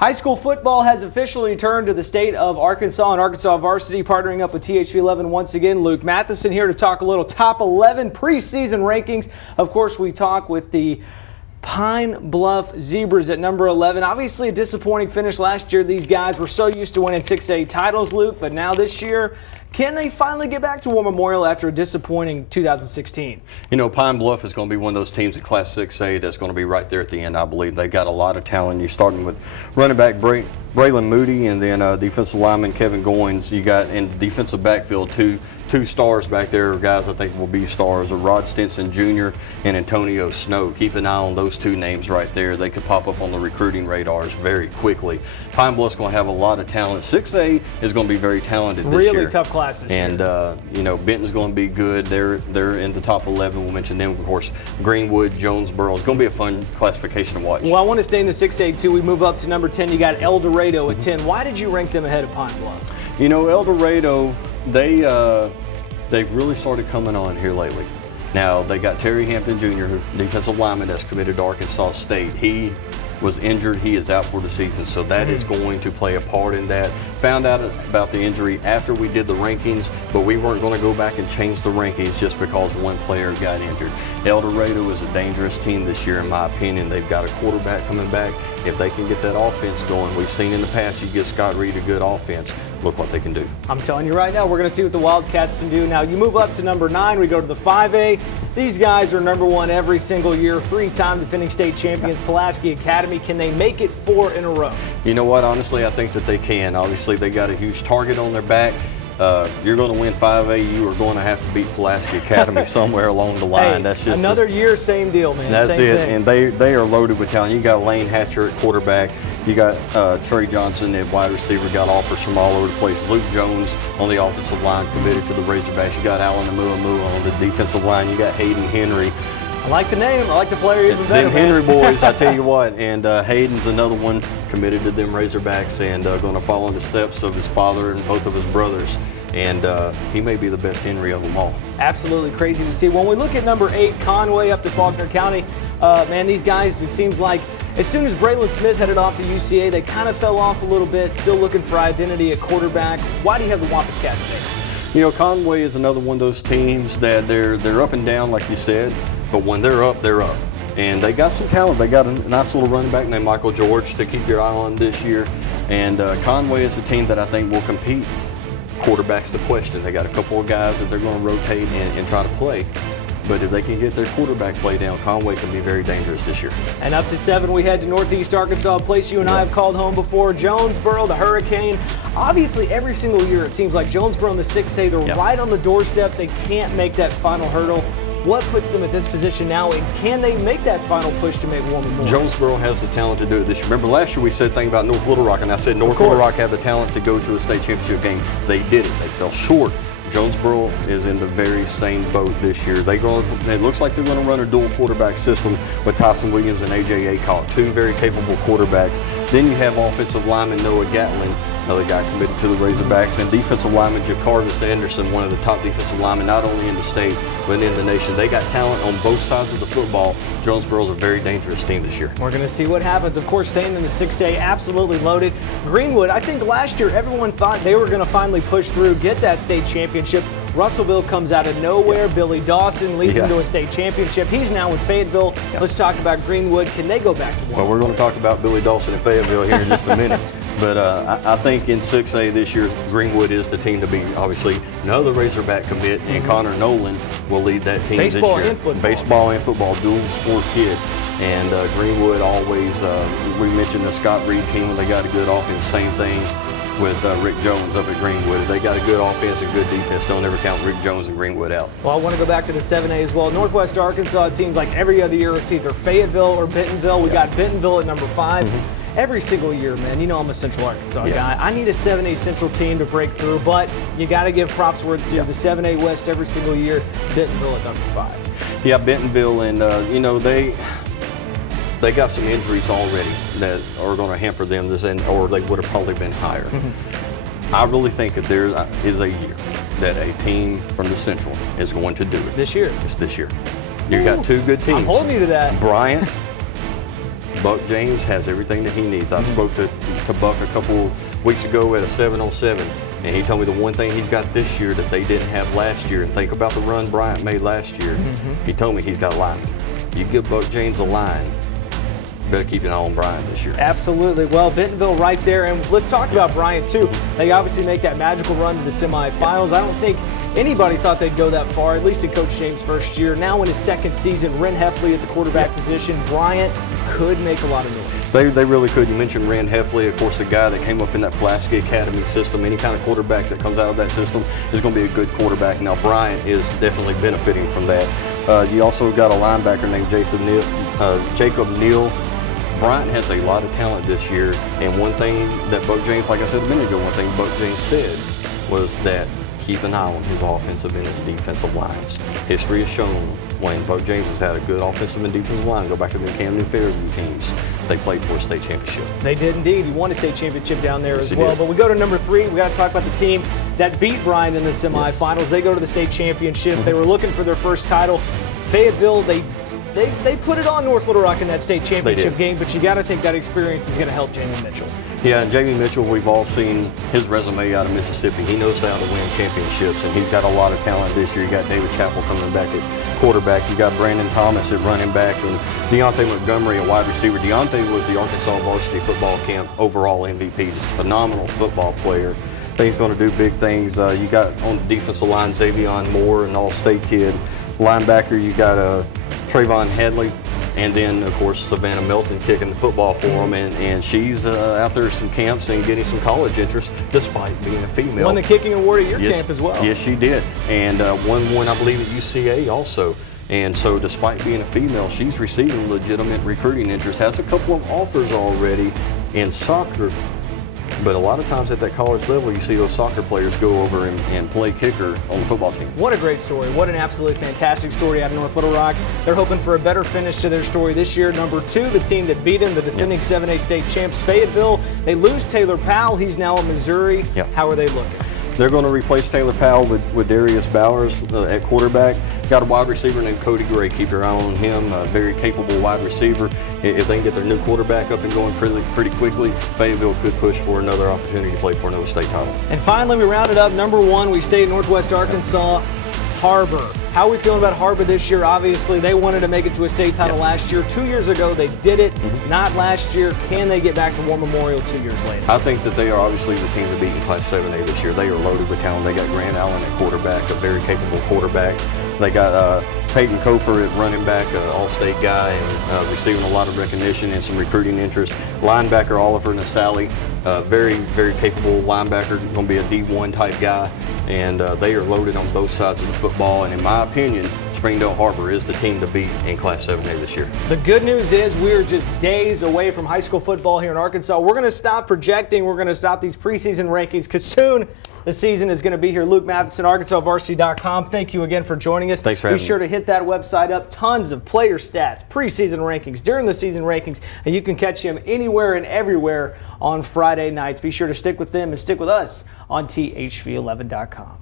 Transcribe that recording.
High school football has officially returned to the state of Arkansas, and Arkansas Varsity partnering up with THV 11 once again. Luke Matheson here to talk a little top 11 preseason rankings. Of course, we talk with the Pine Bluff Zebras at number 11. Obviously a disappointing finish last year. These guys were so used to winning 6A titles, Luke, but now this year, can they finally get back to War Memorial after a disappointing 2016? You know, Pine Bluff is going to be one of those teams in Class 6A that's going to be right there at the end, I believe. They got a lot of talent. You're starting with running back Braylon Moody, and then defensive lineman Kevin Goins. You got in defensive backfield two stars back there, guys I think will be stars, Rod Stinson Jr. and Antonio Snow. Keep an eye on those two names right there. They could pop up on the recruiting radars very quickly. Pine Bluff's going to have a lot of talent. 6A is going to be very talented this year. Really tough class this year. And, you know, Benton's going to be good. They're in the top 11. We'll mention them, of course. Greenwood, Jonesboro. It's going to be a fun classification to watch. Well, I want to stay in the 6A too. We move up to number 10. You got El Dorado at 10. Why did you rank them ahead of Pine Bluff? You know, El Dorado, they've really started coming on here lately. Now, they got Terry Hampton Jr., defensive lineman that's committed to Arkansas State. He was injured. He is out for the season, so that is going to play a part in that. Found out about the injury after we did the rankings, but we weren't going to go back and change the rankings just because one player got injured. El Dorado is a dangerous team this year, in my opinion. They've got a quarterback coming back. If they can get that offense going, we've seen in the past, you give Scott Reed a good offense, look what they can do. I'm telling you right now, we're going to see what the Wildcats can do. Now, you move up to number 9. We go to the 5A. These guys are number 1 every single year, 3-time defending state champions, Pulaski Academy. Can they make it 4 in a row? You know what? Honestly, I think that they can. Obviously, they got a huge target on their back. You're going to win 5A, you are going to have to beat Pulaski Academy somewhere along the line. Hey, that's just another year, same deal, man. That's same it, thing. and they are loaded with talent. You got Lane Hatcher at quarterback. You got Trey Johnson at wide receiver. Got offers from all over the place. Luke Jones on the offensive line, committed to the Razorbacks. You got Alan Amuamua on the defensive line. You got Hayden Henry. I like the name. I like the player even better. Them Henry boys, I tell you what. And Hayden's another one committed to them Razorbacks and going to follow in the steps of his father and both of his brothers. And he may be the best Henry of them all. Absolutely crazy to see. When we look at number 8, Conway up to Faulkner County, man, these guys, it seems like as soon as Braylon Smith headed off to UCA, they kind of fell off a little bit, still looking for identity at quarterback. Why do you have the Wampus Cats there? You know, Conway is another one of those teams that they're up and down, like you said, but when they're up, they're up. And they got some talent. They got a nice little running back named Michael George to keep your eye on this year. And Conway is a team that I think will compete. Quarterback's the question. They got a couple of guys that they're going to rotate and try to play. But if they can get their quarterback play down, Conway can be very dangerous this year. And up to 7, we head to Northeast Arkansas, a place you and I have called home before. Jonesboro, the Hurricane. Obviously, every single year it seems like Jonesboro in the 6A, they're right on the doorstep. They can't make that final hurdle. What puts them at this position now, and can they make that final push to make War Memorial? Jonesboro has the talent to do it this year. Remember last year we said thing about North Little Rock, and I said North Little Rock had the talent to go to a state championship game. They did it. They fell short. Jonesboro is in the very same boat this year. It looks like they're going to run a dual quarterback system with Tyson Williams and A.J. Aycock, 2 very capable quarterbacks. Then you have offensive lineman Noah Gatlin, another guy committed to the Razorbacks, and defensive lineman Jacarvis Anderson, one of the top defensive linemen not only in the state but in the nation. They got talent on both sides of the football. Jonesboro's a very dangerous team this year. We're going to see what happens. Of course, staying in the 6A, absolutely loaded. Greenwood, I think last year everyone thought they were going to finally push through, get that state championship. Russellville comes out of nowhere. Billy Dawson leads them to a state championship. He's now with Fayetteville. Let's talk about Greenwood. Can they go back to one? Well, we're going to talk about Billy Dawson and Fayetteville here in just a minute. But I think in 6A this year, Greenwood is the team to beat. Obviously, another Razorback commit, and Connor Nolan will lead that team this year. Baseball and football. Baseball and football, dual sport kid. And Greenwood always, we mentioned the Scott Reed team when they got a good offense, same thing with Rick Jones up at Greenwood. If they got a good offense and good defense, don't ever count Rick Jones and Greenwood out. Well, I want to go back to the 7A as well. Northwest Arkansas, it seems like every other year it's either Fayetteville or Bentonville. We got Bentonville at number 5. Every single year, man, you know I'm a Central Arkansas guy. I need a 7A Central team to break through, but you got to give props where it's due. The 7A West every single year, Bentonville at number 5. Yeah, Bentonville, and you know, they got some injuries already that are going to hamper them, or they would have probably been higher. I really think that there is a year that a team from the Central is going to do it. This year? It's this year. You got 2 good teams. I'm holding you to that. Bryant Buck James has everything that he needs. I spoke to Buck a couple weeks ago at a 7-on-7, and he told me the one thing he's got this year that they didn't have last year, and think about the run Bryant made last year. He told me he's got a line. You give Buck James a line, you better keep an eye on Bryant this year. Absolutely. Well, Bentonville right there. And let's talk about Bryant, too. They obviously make that magical run to the semifinals. I don't think anybody thought they'd go that far, at least in Coach James' first year. Now in his second season, Ren Heffley at the quarterback position. Bryant could make a lot of noise. They really could. You mentioned Ren Heffley, of course, the guy that came up in that Pulaski Academy system. Any kind of quarterback that comes out of that system is going to be a good quarterback. Now, Bryant is definitely benefiting from that. You also got a linebacker named Jacob Neal. Bryant has a lot of talent this year, and one thing that Buck James, like I said a minute ago, one thing Buck James said was that keep an eye on his offensive and his defensive lines. History has shown when Buck James has had a good offensive and defensive line, go back to the Camden Fairview teams, they played for a state championship. They did indeed. He won a state championship down there Yes, as well. did. But we go to number 3. We got to talk about the team that beat Bryant in the semifinals. They go to the state championship. They were looking for their first title. Fayetteville, they put it on North Little Rock in that state championship game, but you got to think that experience is going to help Jamie Mitchell. Yeah, Jamie Mitchell, we've all seen his resume out of Mississippi. He knows how to win championships, and he's got a lot of talent this year. You got David Chappell coming back at quarterback. You got Brandon Thomas at running back, and Deontay Montgomery at wide receiver. Deontay was the Arkansas varsity football camp overall MVP. Just a phenomenal football player. I think he's going to do big things. You got on the defensive line Xavion Moore, an all-state kid. Linebacker, you got Trayvon Hadley, and then, of course, Savannah Melton kicking the football for them, and she's out there at some camps and getting some college interest despite being a female. Won the kicking award at your camp as well. Yes, she did, and won one, I believe, at UCA also. And so despite being a female, she's receiving legitimate recruiting interest, has a couple of offers already in soccer. But a lot of times at that college level, you see those soccer players go over and play kicker on the football team. What a great story. What an absolutely fantastic story out of North Little Rock. They're hoping for a better finish to their story this year. Number 2, the team that beat them, the defending 7A state champs, Fayetteville. They lose Taylor Powell. He's now at Missouri. How are they looking? They're going to replace Taylor Powell with Darius Bowers at quarterback. Got a wide receiver named Cody Gray. Keep your eye on him. A very capable wide receiver. If they can get their new quarterback up and going pretty quickly, Fayetteville could push for another opportunity to play for another state title. And finally, we rounded up number 1. We stayed in Northwest Arkansas. Harbor. How are we feeling about Harbor this year? Obviously, they wanted to make it to a state title last year. 2 years ago, they did it. Not last year. Can they get back to War Memorial 2 years later? I think that they are obviously the team to beat in Class 7A this year. They are loaded with talent. They got Grant Allen at quarterback, a very capable quarterback. They got Peyton Kofer at running back, an all-state guy, and receiving a lot of recognition and some recruiting interest. Linebacker Oliver Nasali, very, very capable linebacker, going to be a D1 type guy. And they are loaded on both sides of the football. And in my opinion, Springdale Harbor is the team to beat in Class 7A this year. The good news is we're just days away from high school football here in Arkansas. We're going to stop projecting. We're going to stop these preseason rankings because soon the season is going to be here. Luke Matheson, ArkansasVarsity.com. Thank you again for joining us. Thanks for having me. Be sure to hit that website up. Tons of player stats, preseason rankings, during the season rankings, and you can catch them anywhere and everywhere on Friday nights. Be sure to stick with them and stick with us on THV11.com.